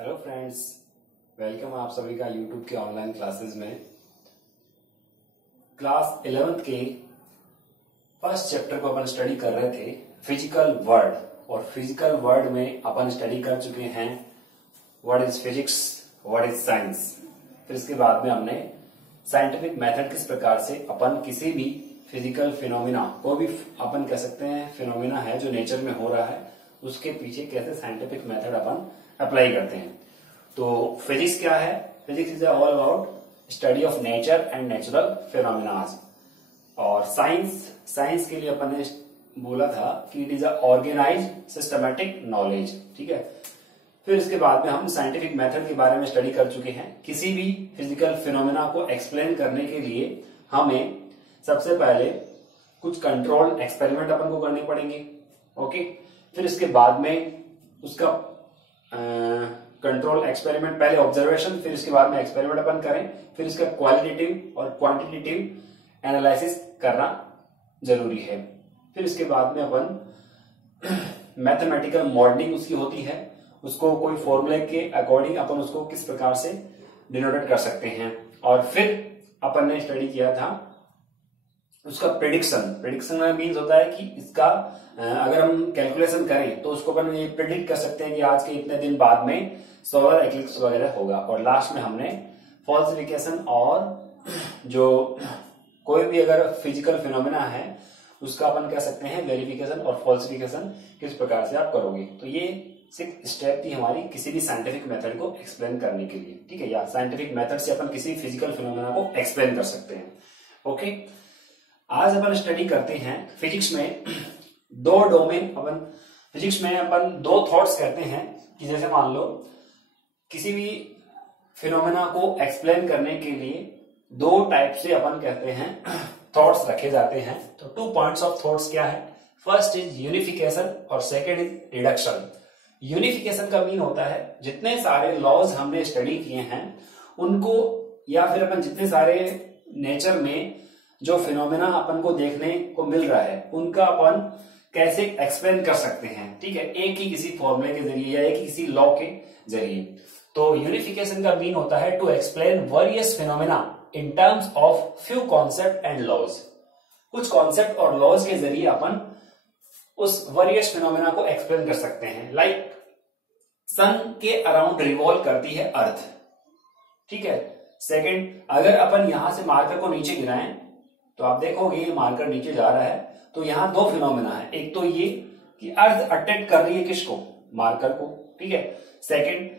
Hello friends, welcome आप सभी का यूट्यूब के ऑनलाइन क्लासेस में। क्लास 11th के फर्स्ट चैप्टर को अपन स्टडी कर रहे थे फिजिकल वर्ल्ड, और फिजिकल वर्ल्ड में अपन स्टडी कर चुके हैं what is physics, what is science. फिर इसके बाद में हमने साइंटिफिक मेथड किस प्रकार से अपन किसी भी फिजिकल फिनोमिना को भी अपन कह सकते हैं फिनोमिना है जो नेचर में हो रहा है, उसके पीछे कैसे साइंटिफिक मेथड अपन अप्लाई करते हैं। तो फिजिक्स क्या है? Physics is all about study of nature and natural phenomenas. और साइंस के लिए अपन ने बोला था कि it is a organized systematic knowledge. ठीक है, फिर इसके बाद में हम साइंटिफिक मेथड के बारे में स्टडी कर चुके हैं। किसी भी फिजिकल फिनोमिना को एक्सप्लेन करने के लिए हमें सबसे पहले कुछ कंट्रोल एक्सपेरिमेंट अपन को करने पड़ेंगे। ओके, फिर इसके बाद में उसका कंट्रोल एक्सपेरिमेंट, पहले ऑब्जर्वेशन, फिर इसके बाद में एक्सपेरिमेंट अपन करें, फिर इसका क्वालिटेटिव और क्वांटिटेटिव एनालिसिस करना जरूरी है। फिर इसके बाद में अपन मैथमेटिकल मॉडलिंग उसकी होती है, उसको कोई फॉर्मूले के अकॉर्डिंग अपन उसको किस प्रकार से डिनोटेट कर सकते हैं। और फिर अपन ने स्टडी किया था उसका प्रेडिक्शन में मीन्स होता है कि इसका अगर हम कैलकुलेशन करें तो उसको अपन ये प्रिडिक्ट कर सकते हैं कि आज के इतने दिन बाद में सोलर एक्लिप्स वगैरह होगा। और लास्ट में हमने फॉल्सिफिकेशन और जो कोई भी अगर फिजिकल फिनोमिना है उसका अपन कह सकते हैं वेरिफिकेशन और फॉल्सिफिकेशन किस प्रकार से आप करोगे। तो ये 6 स्टेप थी हमारी किसी भी साइंटिफिक मेथड को एक्सप्लेन करने के लिए। ठीक है, या साइंटिफिक मेथड से अपन किसी फिजिकल फिनोमिना को एक्सप्लेन कर सकते हैं। ओके, आज अपन स्टडी करते हैं फिजिक्स में दो डोमेन। फिजिक्स में अपन दो थॉट्स कहते हैं कि जैसे मान लो किसी भी फिनोमेना को एक्सप्लेन करने के लिए दो टाइप से अपन कहते हैं थॉट्स रखे जाते हैं। तो 2 पॉइंट्स ऑफ थॉट्स क्या है? फर्स्ट इज यूनिफिकेशन और सेकेंड इज रिडक्शन। यूनिफिकेशन का मीन होता है जितने सारे लॉज हमने स्टडी किए हैं उनको, या फिर अपन जितने सारे नेचर में जो फिनोमेना अपन को देखने को मिल रहा है उनका अपन कैसे एक्सप्लेन कर सकते हैं। ठीक है, एक ही किसी फॉर्मूले के जरिए या एक ही किसी लॉ के जरिए। तो यूनिफिकेशन का मीन होता है to explain various phenomena in terms of few concept and laws. कुछ कॉन्सेप्ट और लॉज के जरिए अपन उस वेरियस फिनोमेना को एक्सप्लेन कर सकते हैं। लाइक सन के अराउंड रिवॉल्व करती है अर्थ। ठीक है, सेकंड, अगर अपन यहां से मार्कर को नीचे गिराएं तो आप देखोगे ये मार्कर नीचे जा रहा है, तो यहां दो फिनोमेना है। एक तो ये कि अर्थ अट्रैक्ट कर रही है किसको? मार्कर को। ठीक है, सेकंड,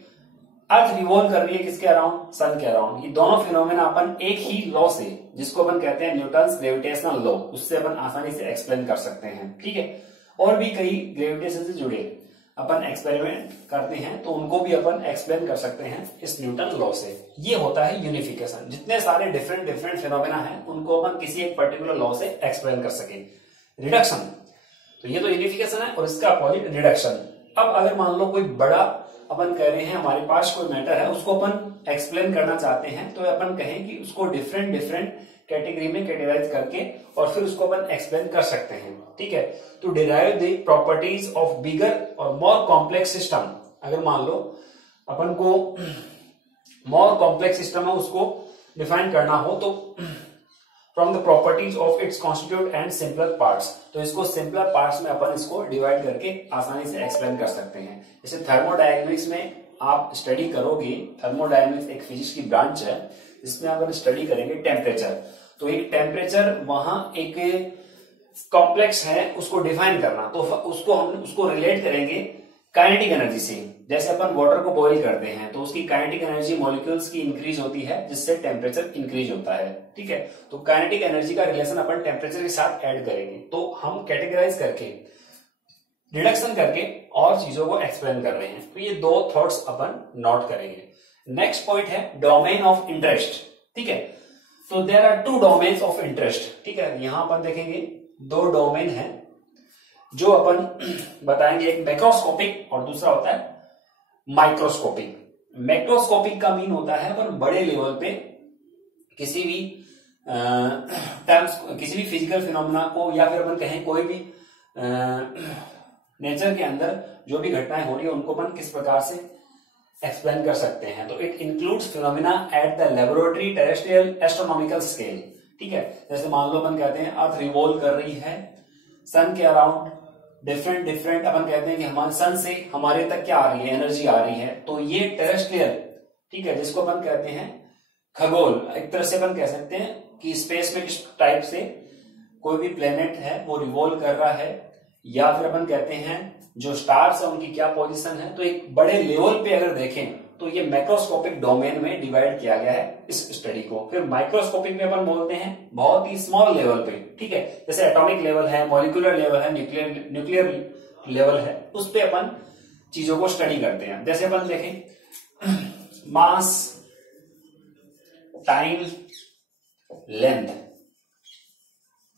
अर्थ रिवॉल्व कर रही है किसके अराउंड? सन के अराउंड। ये दोनों फिनोमेना अपन एक ही लॉ से, जिसको अपन कहते हैं न्यूटन्स ग्रेविटेशनल लॉ, उससे अपन आसानी से एक्सप्लेन कर सकते हैं। ठीक है, और भी कई ग्रेविटेशन से जुड़े अपन एक्सपेरिमेंट करते हैं तो उनको भी अपन एक्सप्लेन कर सकते हैं इस न्यूटन लॉ से। ये होता है यूनिफिकेशन। जितने सारे डिफरेंट फिनोमेना हैं उनको अपन किसी एक पर्टिकुलर लॉ से एक्सप्लेन कर सके। रिडक्शन, तो ये तो यूनिफिकेशन है और इसका अपोजिट रिडक्शन। अब अगर मान लो कोई बड़ा अपन कह रहे हैं हमारे पास कोई मैटर है, उसको अपन एक्सप्लेन करना चाहते हैं, तो अपन कहें कि उसको डिफरेंट कैटेगरी में कैटेगराइज करके और फिर उसको अपन एक्सप्लेन कर सकते हैं। ठीक है, to derive the properties of bigger और मोर कॉम्प्लेक्स सिस्टम। अगर मान लो अपन को मोर कॉम्प्लेक्स सिस्टम है उसको डिफाइन करना हो तो from the properties of its constitute and simpler parts, तो इसको सिंपलर पार्ट्स में अपन इसको डिवाइड करके आसानी से एक्सप्लेन कर सकते हैं। जैसे थर्मोडायनेमिक्स में आप स्टडी करोगे, थर्मोडायनेमिक्स एक फिजिक्स की ब्रांच है जिसमें अपन स्टडी करेंगे टेम्परेचर। तो एक टेम्परेचर वहां एक कॉम्प्लेक्स है, उसको डिफाइन करना, तो उसको रिलेट करेंगे काइनेटिक एनर्जी से। जैसे अपन वाटर को बॉईल करते हैं तो उसकी काइनेटिक एनर्जी मॉलिक्यूल्स की इंक्रीज होती है जिससे टेम्परेचर इंक्रीज होता है। ठीक है, तो काइनेटिक एनर्जी का रिलेशन अपन टेम्परेचर के साथ ऐड करेंगे। तो हम कैटेगराइज करके, रिडक्शन करके और चीजों को एक्सप्लेन कर रहे हैं। तो ये दो थॉट्स अपन नोट करेंगे। नेक्स्ट पॉइंट है डोमेन ऑफ इंटरेस्ट। ठीक है, तो there are 2 domains of interest. ठीक है, यहां अपन देखेंगे 2 डोमेन है जो अपन बताएंगे, एक मैक्रोस्कोपिक और दूसरा होता है माइक्रोस्कोपिक। मैक्रोस्कोपिक का मीन होता है अपन बड़े लेवल पे किसी भी टर्म्स, किसी भी फिजिकल फिनोमेना को, या फिर अपन कहें कोई भी नेचर के अंदर जो भी घटनाएं हो रही है उनको अपन किस प्रकार से एक्सप्लेन कर सकते हैं। तो it includes phenomena at the laboratory terrestrial astronomical scale. ठीक है, जैसे मान लो अपन कहते हैं अर्थ रिवॉल्व कर रही है सन के अराउंड, डिफरेंट अपन कहते हैं कि हमारे सन से हमारे तक क्या आ रही है, एनर्जी आ रही है। तो ये टेरेस्ट्रियल, ठीक है, जिसको अपन कहते हैं खगोल, एक तरह से अपन कह सकते हैं कि स्पेस में किस टाइप से कोई भी प्लेनेट है वो रिवॉल्व कर रहा है, या फिर अपन कहते हैं जो स्टार्स है उनकी क्या पोजीशन है। तो एक बड़े लेवल पे अगर देखें तो ये मैक्रोस्कोपिक डोमेन में डिवाइड किया गया है इस स्टडी को। फिर माइक्रोस्कोपिक में अपन बोलते हैं बहुत ही स्मॉल लेवल पे, ठीक है, जैसे एटॉमिक लेवल है, मॉलिक्यूलर लेवल है, न्यूक्लियर लेवल है, उस पे अपन चीजों को स्टडी करते हैं। जैसे अपन देखें मास, टाइम, लेंथ,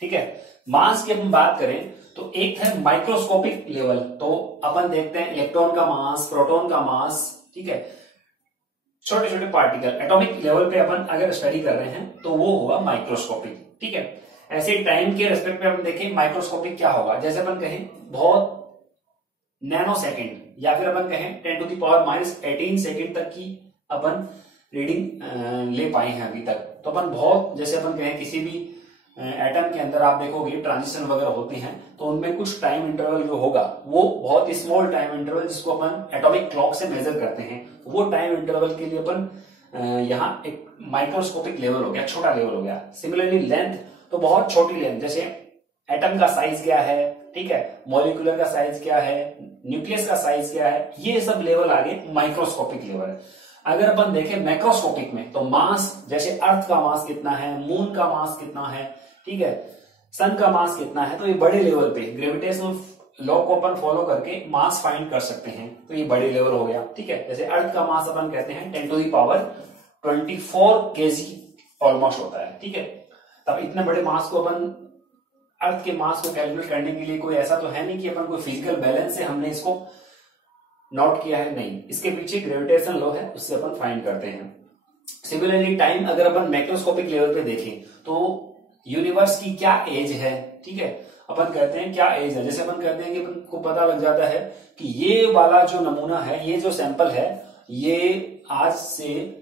ठीक है। मास की अपन बात करें तो एक है माइक्रोस्कोपिक लेवल, तो अपन देखते हैं इलेक्ट्रॉन का मास, प्रोटॉन का मास, ठीक है, छोटे छोटे पार्टिकल। एटॉमिक लेवल पे अपन अगर स्टडी कर रहे हैं तो वो होगा माइक्रोस्कोपिक, ठीक है। ऐसे टाइम के रेस्पेक्ट पे अपन देखें माइक्रोस्कोपिक क्या होगा, जैसे अपन कहें बहुत नैनो सेकेंड, या फिर अपन कहें 10⁻⁻18 सेकेंड तक की अपन रीडिंग ले पाए हैं अभी तक। तो अपन बहुत, जैसे अपन कहें किसी भी एटम के अंदर आप देखोगे ट्रांजिशन वगैरह होते हैं तो उनमें कुछ टाइम इंटरवल जो होगा वो बहुत स्मॉल टाइम इंटरवल, जिसको अपन एटॉमिक क्लॉक से मेजर करते हैं, वो टाइम इंटरवल के लिए अपन यहाँ एक माइक्रोस्कोपिक लेवल हो गया, छोटा लेवल हो गया। सिमिलरली लेंथ, तो बहुत छोटी लेंथ, जैसे एटम का साइज क्या है, ठीक है, मॉलिक्यूलर का साइज क्या है, न्यूक्लियस का साइज क्या है, ये सब लेवल आगे माइक्रोस्कोपिक लेवल। अगर अपन देखें मैक्रोस्कोपिक में तो मास, जैसे अर्थ का मास कितना है, मून का मास कितना है, ठीक है, सन का मास कितना है, तो ये बड़े लेवल पे ग्रेविटेशनल लॉ को अपन फॉलो करके मास फाइंड कर सकते हैं। तो ये बड़े लेवल हो गया, ठीक है। जैसे अर्थ का मास अपन कहते हैं 10⁻24 kg ऑलमोस्ट होता है, ठीक है। तब इतने बड़े मास को अपन, अर्थ के मास को कैलकुलेट करने के लिए कोई ऐसा तो है नहीं कि अपन कोई फिजिकल बैलेंस से हमने इसको नोट किया है, नहीं, इसके पीछे ग्रेविटेशन लॉ है, उससे अपन फाइंड करते हैं। सिमिलरली टाइम अगर अपन मैक्रोस्कोपिक लेवल पे देखें तो यूनिवर्स की क्या एज है, ठीक है, अपन कहते हैं क्या एज है। जैसे अपन कहते हैं कि अपन को पता लग जाता है कि ये वाला जो नमूना है, ये जो सैंपल है, ये आज से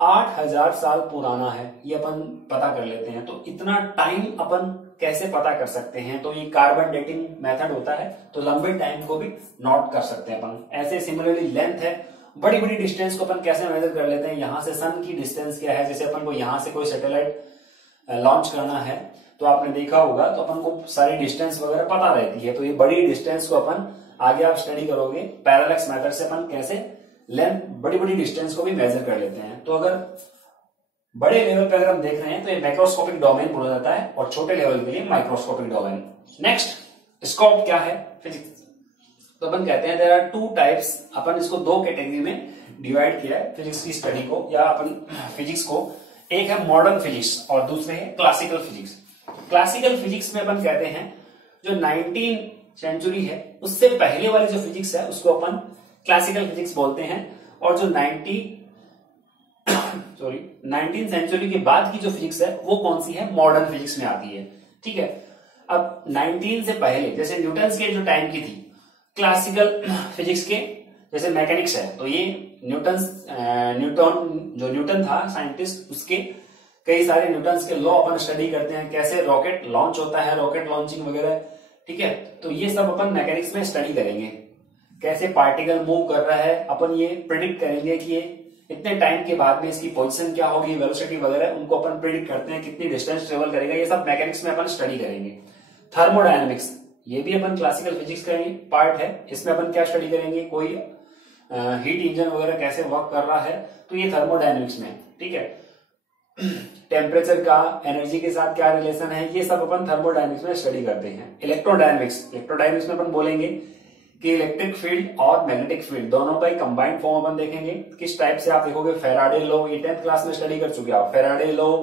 8000 साल पुराना है, ये अपन पता कर लेते हैं। तो इतना टाइम अपन कैसे पता कर सकते हैं, तो ये कार्बन डेटिंग मेथड होता है, तो लंबे टाइम को भी नोट कर सकते हैं अपन। ऐसे सिमिलरली लेंथ है, बड़ी बड़ी डिस्टेंस को अपन कैसे मेजर कर लेते हैं, यहां से सन की डिस्टेंस क्या है, जैसे अपन को यहां से कोई सैटेलाइट लॉन्च करना है तो आपने देखा होगा तो अपन को सारी डिस्टेंस वगैरह पता रहती है। तो ये बड़ी डिस्टेंस को अपन आगे आप स्टडी करोगे पैरालैक्स मेथड से, अपन कैसे लेंथ, बड़ी बड़ी डिस्टेंस को भी मेजर कर लेते हैं। तो अगर बड़े लेवल पे अगर हम देख रहे हैं तो ये मैक्रोस्कोपिक डोमेन बोला जाता है, और छोटे लेवल के लिए माइक्रोस्कोपिक डोमेन। नेक्स्ट स्कोप क्या है, फिजिक्स। तो अपन कहते हैं देयर आर 2 टाइप्स, अपन इसको 2 कैटेगरी में डिवाइड किया है फिजिक्स की स्टडी को, या अपन फिजिक्स को। एक है मॉडर्न फिजिक्स और दूसरे है क्लासिकल फिजिक्स। क्लासिकल फिजिक्स में अपन कहते हैं जो 19वीं सेंचुरी है उससे पहले वाली जो फिजिक्स है उसको अपन क्लासिकल फिजिक्स बोलते हैं, और जो 19वीं सेंचुरी के बाद की जो फिजिक्स है वो कौन सी है, मॉडर्न फिजिक्स में आती है, ठीक है। अब 19 से पहले, जैसे न्यूटन के जो टाइम की थी, क्लासिकल फिजिक्स के जैसे मैकेनिक्स है, तो ये न्यूटन था साइंटिस्ट, उसके कई सारे न्यूटन के लॉ अपन स्टडी करते हैं, कैसे रॉकेट लॉन्च होता है, रॉकेट लॉन्चिंग वगैरह, ठीक है। तो ये सब अपन मैकेनिक्स में स्टडी करेंगे, कैसे पार्टिकल मूव कर रहा है, अपन ये प्रिडिक्ट करेंगे कि ये इतने टाइम के बाद में इसकी पोजीशन क्या होगी, वेलोसिटी वगैरह, उनको अपन प्रिडिक्ट करते हैं, कितनी डिस्टेंस ट्रेवल करेगा, ये सब मैकेनिक्स में अपन स्टडी करेंगे। थर्मोडायनेमिक्स, ये भी अपन क्लासिकल फिजिक्स का पार्ट है, इसमें अपन क्या स्टडी करेंगे, कोई हीट इंजन वगैरह कैसे वर्क कर रहा है, तो ये थर्मोडायनेमिक्स में, ठीक है। टेम्परेचर का एनर्जी के साथ क्या रिलेशन है, ये सब अपन थर्मोडायनेमिक्स में स्टडी करते हैं। इलेक्ट्रोडायनेमिक्स में अपन बोलेंगे कि इलेक्ट्रिक फील्ड और मैग्नेटिक फील्ड दोनों का एक कंबाइंड फॉर्म अपन देखेंगे। किस टाइप से आप देखोगे, फैराडे लॉ, ये 10th क्लास में स्टडी कर चुके आप, फैराडे लॉ,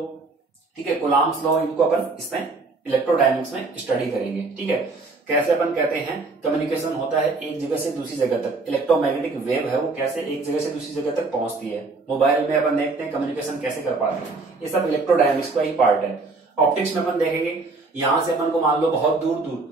ठीक है, कूलॉम्स लॉ, इनको अपन इसमें इलेक्ट्रोडायनेमिक्स में स्टडी करेंगे, ठीक है। कैसे अपन कहते हैं कम्युनिकेशन होता है एक जगह से दूसरी जगह तक, इलेक्ट्रोमैग्नेटिक वेव है वो कैसे एक जगह से दूसरी जगह तक पहुंचती है, मोबाइल में अपन देखते हैं कम्युनिकेशन कैसे कर पाते हैं, ये सब इलेक्ट्रोडायनेमिक्स का ही पार्ट है। ऑप्टिक्स में अपन देखेंगे, यहां से अपन को मान लो बहुत दूर दूर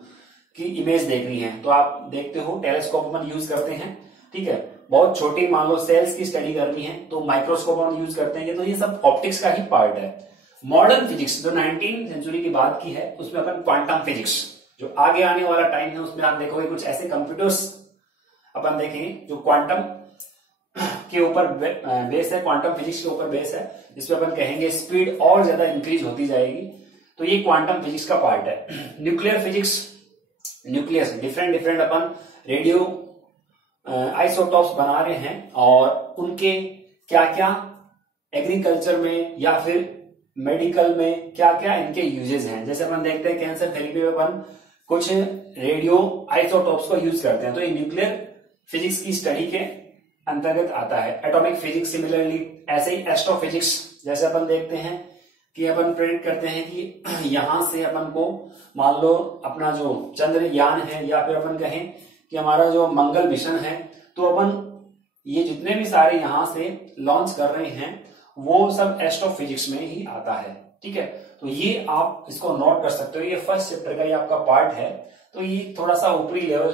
की इमेज देखनी है, तो आप देखते हो टेलीस्कोप अपन यूज करते हैं, ठीक है, बहुत छोटी मान लो सेल्स की स्टडी करनी है तो माइक्रोस्कोप हम यूज करते हैं, तो ये सब ऑप्टिक्स का ही पार्ट है। मॉडर्न फिजिक्स जो 19वीं सेंचुरी की बात की है उसमें अपन क्वांटम फिजिक्स, जो आगे आने वाला टाइम है उसमें आप देखोगे कुछ ऐसे कंप्यूटर्स अपन देखेंगे जो क्वांटम के ऊपर बेस है, क्वांटम फिजिक्स के ऊपर बेस है, जिसमें अपन कहेंगे स्पीड और ज्यादा इंक्रीज होती जाएगी, तो ये क्वांटम फिजिक्स का पार्ट है। Nuclear physics, nucleus different different अपन रेडियो आइसोटॉप्स बना रहे हैं और उनके क्या क्या एग्रीकल्चर में या फिर मेडिकल में क्या क्या इनके यूजेस हैं। जैसे अपन देखते हैं कैंसर थेरेपी में अपन कुछ रेडियो आइसोटॉप्स को यूज करते हैं, तो ये न्यूक्लियर फिजिक्स की स्टडी के अंतर्गत आता है। एटॉमिक फिजिक्स सिमिलरली, ऐसे ही एस्ट्रोफिजिक्स, जैसे अपन देखते हैं कि अपन प्रेडिक्ट करते हैं कि यहां से अपन को मान लो अपना जो चंद्रयान है या फिर अपन कहें कि हमारा जो मंगल मिशन है, तो अपन ये जितने भी सारे यहां से लॉन्च कर रहे हैं वो सब एस्ट्रोफिजिक्स में ही आता है। ठीक है, तो ये आप इसको नोट कर सकते हो, ये फर्स्ट चैप्टर का ये आपका पार्ट है। तो ये थोड़ा सा ऊपरी लेवल,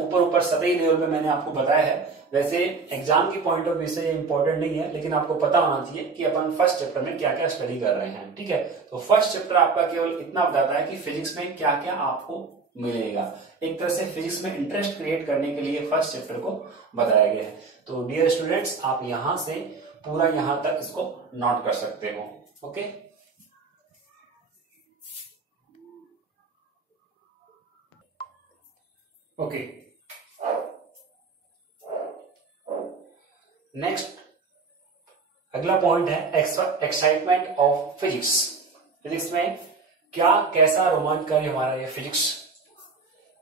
ऊपर सतही लेवल पे मैंने आपको बताया है। वैसे एग्जाम की पॉइंट ऑफ व्यू से ये इंपॉर्टेंट नहीं है, लेकिन आपको पता होना चाहिए कि अपन फर्स्ट चैप्टर में क्या क्या स्टडी कर रहे हैं। ठीक है, तो फर्स्ट चैप्टर आपका केवल इतना बताता है कि फिजिक्स में क्या क्या आपको मिलेगा। एक तरह से फिजिक्स में इंटरेस्ट क्रिएट करने के लिए फर्स्ट चैप्टर को बताया गया है। तो डियर स्टूडेंट्स, आप यहां से पूरा यहां तक इसको नोट कर सकते हो। ओके, ओके, नेक्स्ट अगला पॉइंट है एक्साइटमेंट ऑफ फिजिक्स। फिजिक्स में क्या कैसा रोमांचकारी हमारा ये फिजिक्स,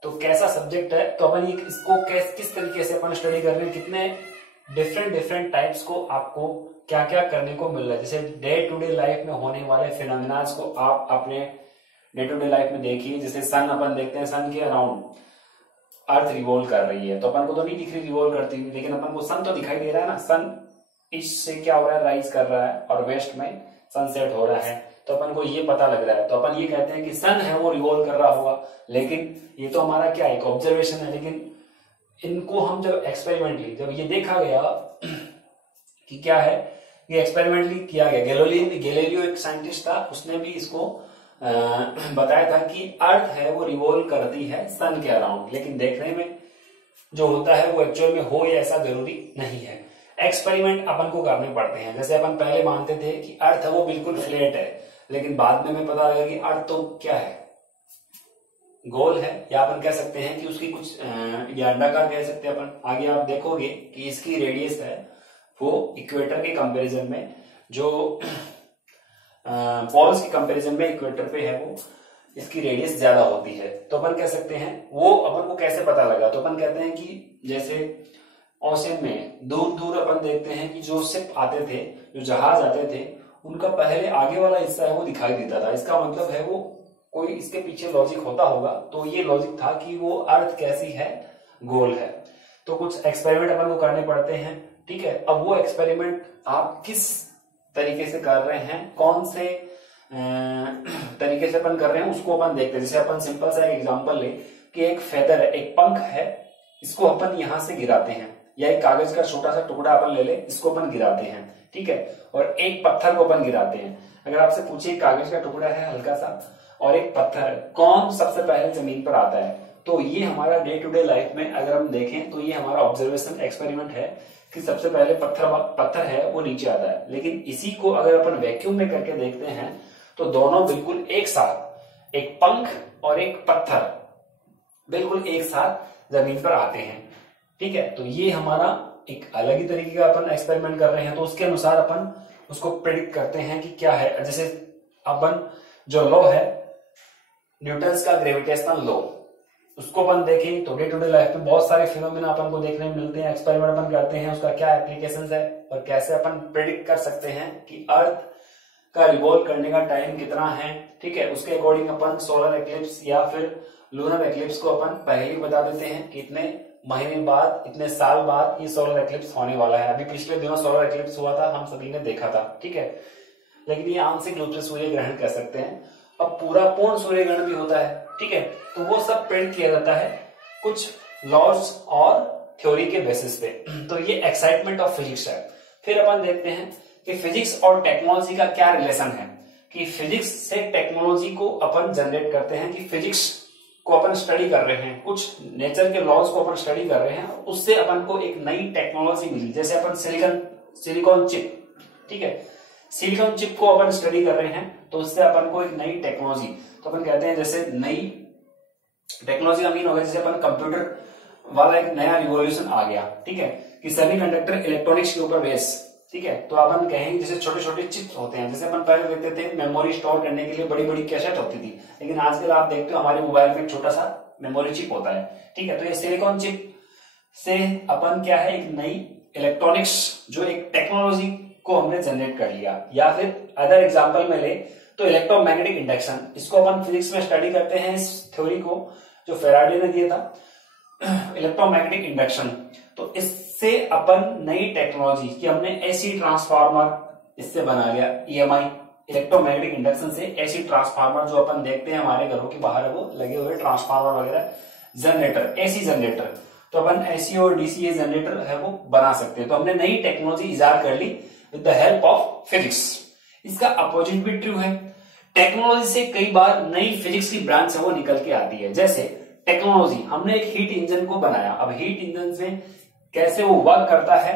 तो कैसा सब्जेक्ट है, तो अपन ये इसको किस तरीके से अपन स्टडी कर रहे हैं, कितने डिफरेंट टाइप्स को आपको क्या क्या करने को मिल रहा है। जैसे डे टू डे लाइफ में होने वाले फिनोमिनास को आप अपने डे टू डे लाइफ में देखिए। जैसे सन अपन देखते हैं, सन के अराउंड अर्थ रिवॉल्व कर रही है, तो अपन को तो नहीं दिख रही रिवॉल्व करती हुई, लेकिन अपन को सन तो दिखाई दे रहा है ना। सन ईस्ट से क्या हो रहा है, राइज कर रहा है, और वेस्ट में सनसेट हो रहा है, तो अपन को ये पता लग रहा है। तो अपन ये कहते हैं कि सन है वो रिवॉल्व कर रहा होगा, लेकिन ये तो हमारा क्या एक ऑब्जर्वेशन है। लेकिन इनको हम जब एक्सपेरिमेंटली जब ये देखा गया कि क्या है, ये एक्सपेरिमेंटली किया गया। गैलीलियो एक साइंटिस्ट था, उसने भी इसको बताया था कि अर्थ है वो रिवॉल्व करती है सन के अराउंड, लेकिन देखने में जो होता है वो एक्चुअल में हो या ऐसा जरूरी नहीं है। एक्सपेरिमेंट अपन को करने पड़ते हैं। जैसे अपन पहले मानते थे कि अर्थ है वो बिल्कुल फ्लैट है, लेकिन बाद में हमें पता लगा कि अर्थ तो क्या है, गोल है, या अपन कह सकते हैं कि उसकी कुछ या अंडाकार कह सकते हैं अपन। आगे आप देखोगे कि इसकी रेडियस है वो इक्वेटर के कंपैरिजन में, जो पोल्स के कंपैरिजन में इक्वेटर पे है वो इसकी रेडियस ज्यादा होती है। तो अपन कह सकते हैं वो अपन को कैसे पता लगा, तो अपन कहते हैं कि जैसे ओशन में दूर दूर अपन देखते हैं कि जो शिप आते थे, जो जहाज आते थे, उनका पहले आगे वाला हिस्सा है वो दिखाई देता था। इसका मतलब है वो कोई इसके पीछे लॉजिक होता होगा। तो ये लॉजिक था कि वो अर्थ कैसी है, गोल है। तो कुछ एक्सपेरिमेंट अपन को करने पड़ते हैं। ठीक है, अब वो एक्सपेरिमेंट आप किस तरीके से कर रहे हैं, कौन से तरीके से अपन कर रहे हैं, उसको अपन देखते हैं। जैसे अपन सिंपल सा एक एग्जांपल ले कि एक फेदर है, एक पंख है, इसको अपन यहां से गिराते हैं, या एक कागज का छोटा सा टुकड़ा अपन ले ले, इसको अपन गिराते हैं। ठीक है, और एक पत्थर को अपन गिराते हैं। अगर आपसे पूछे कागज का टुकड़ा है हल्का सा और एक पत्थर है, कौन सबसे पहले जमीन पर आता है, तो ये हमारा डे टू डे लाइफ में अगर हम देखें तो ये हमारा ऑब्जर्वेशन एक्सपेरिमेंट है कि सबसे पहले पत्थर है वो नीचे आता है। लेकिन इसी को अगर अपन वैक्यूम में करके देखते हैं तो दोनों बिल्कुल एक साथ, एक पंख और एक पत्थर बिल्कुल एक साथ जमीन पर आते हैं। ठीक है, तो ये हमारा एक अलग ही तरीके का अपन एक्सपेरिमेंट कर रहे हैं। तो उसके अनुसार अपन उसको प्रेडिक्ट करते हैं कि क्या है। जैसे अपन जो लॉ है न्यूटन्स का ग्रेविटेशनल लॉ, उसको अपन देखें तो डे टू डे लाइफ में बहुत सारे फिनोमेना अपन को देखने में मिलते हैं। एक्सपेरिमेंट अपन करते हैं, उसका क्या एप्लीकेशंस है और कैसे अपन प्रेडिक्ट कर सकते हैं कि अर्थ का रिवॉल्व करने का टाइम कितना है। ठीक है, उसके अकॉर्डिंग अपन सोलर एक्लिप्स या फिर लूनर एक्लिप्स को अपन पहले ही बता देते हैं कि इतने महीने बाद, इतने साल बाद ये सोलर एक्लिप्स होने वाला है। अभी पिछले दिनों सोलर एक्लिप्स हुआ था, हम सभी ने देखा था। ठीक है, लेकिन ये आंशिक रूप से सूर्य ग्रहण कह सकते हैं। अब पूरा पूर्ण सूर्य ग्रहण भी होता है। ठीक है, तो वो सब प्रेडिक्ट किया जाता है कुछ लॉज और थ्योरी के बेसिस पे। तो ये एक्साइटमेंट ऑफ फिजिक्स है। फिर अपन देखते हैं कि फिजिक्स और टेक्नोलॉजी का क्या रिलेशन है, कि फिजिक्स से टेक्नोलॉजी को अपन जनरेट करते हैं, कि फिजिक्स को अपन स्टडी कर रहे हैं, कुछ नेचर के लॉज को अपन स्टडी कर रहे हैं, उससे अपन को एक नई टेक्नोलॉजी मिली। जैसे अपन सिलिकॉन चिप, ठीक है, सिलिकॉन चिप को अपन स्टडी कर रहे हैं तो उससे अपन को एक नई टेक्नोलॉजी, तो अपन कहते हैं जैसे नई टेक्नोलॉजी का मीन होगा जैसे अपन कंप्यूटर वाला एक नया रिवॉल्यूशन आ गया, ठीक है, कि सेमीकंडक्टर इलेक्ट्रॉनिक्स के ऊपर बेस, ठीक है। तो अपन कहेंगे जैसे छोटे छोटे चिप्स होते हैं, जैसे अपन पहले देखते थे मेमोरी स्टोर करने के लिए बड़ी बड़ी कैसेट होती थी, लेकिन आजकल आप देखते हो हमारे मोबाइल में छोटा सा मेमोरी चिप होता है, ठीक है। तो ये सिलिकॉन चिप से अपन क्या है, एक नई इलेक्ट्रॉनिक्स जो एक टेक्नोलॉजी को हमने जनरेट कर लिया। या फिर अदर एग्जांपल में ले तो इलेक्ट्रोमैग्नेटिक इंडक्शन, इसको अपन फिजिक्स में स्टडी करते हैं, इस थ्योरी को जो फेराडे ने दिया था, इलेक्ट्रोमैग्नेटिक इंडक्शन। तो इससे अपन नई टेक्नोलॉजी कि हमने एसी ट्रांसफार्मर इससे बना लिया, ईएमआई इलेक्ट्रोमैग्नेटिक इंडक्शन से एसी ट्रांसफार्मर जो अपन देखते हैं हमारे घरों के बाहर वो लगे हुए ट्रांसफार्मर वगैरह, जनरेटर, एसी जनरेटर, तो अपन एसी और डीसी जनरेटर है वो बना सकते हैं। तो हमने नई टेक्नोलॉजी इजाद कर ली with the help of physics. इसका अपोजिट भी ट्रू है, टेक्नोलॉजी से कई बार नई फिजिक्स की ब्रांच है वो निकल के आती है। जैसे टेक्नोलॉजी, हमने एक हीट इंजन को बनाया, अब हीट इंजन से कैसे वो वर्क करता है,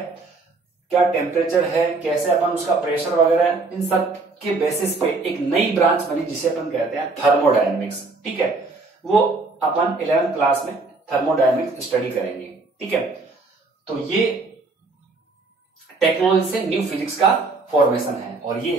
क्या टेम्परेचर है, कैसे अपन उसका प्रेशर वगैरह, इन सब के बेसिस पे एक नई ब्रांच बनी जिसे अपन कहते हैं थर्मोडायनेमिक्स, ठीक है। वो अपन 11th क्लास में थर्मोडायनेमिक्स स्टडी करेंगे, ठीक है। तो ये टेक्नोलॉजी से न्यू फिजिक्स का फॉर्मेशन है और ये